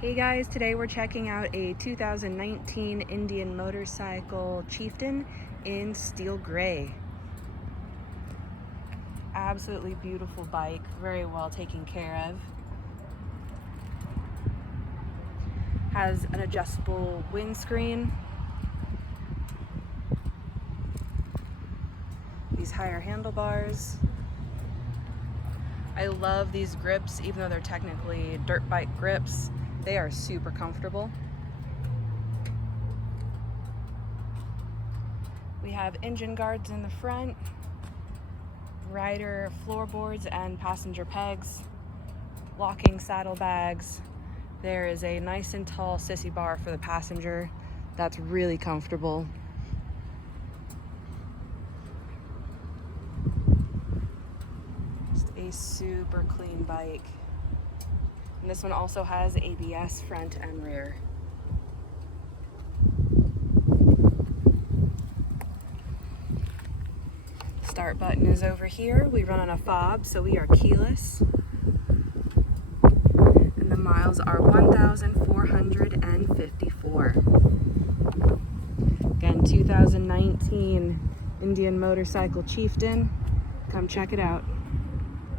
Hey guys, today we're checking out a 2019 Indian Motorcycle Chieftain in steel gray. Absolutely beautiful bike, very well taken care of. Has an adjustable windscreen. These higher handlebars. I love these grips, even though they're technically dirt bike grips. They are super comfortable. We have engine guards in the front, rider floorboards and passenger pegs, locking saddlebags. There is a nice and tall sissy bar for the passenger. That's really comfortable. Just a super clean bike. And this one also has ABS front and rear. Start button is over here. We run on a fob, so we are keyless. And the miles are 1,454. Again, 2019 Indian Motorcycle Chieftain. Come check it out.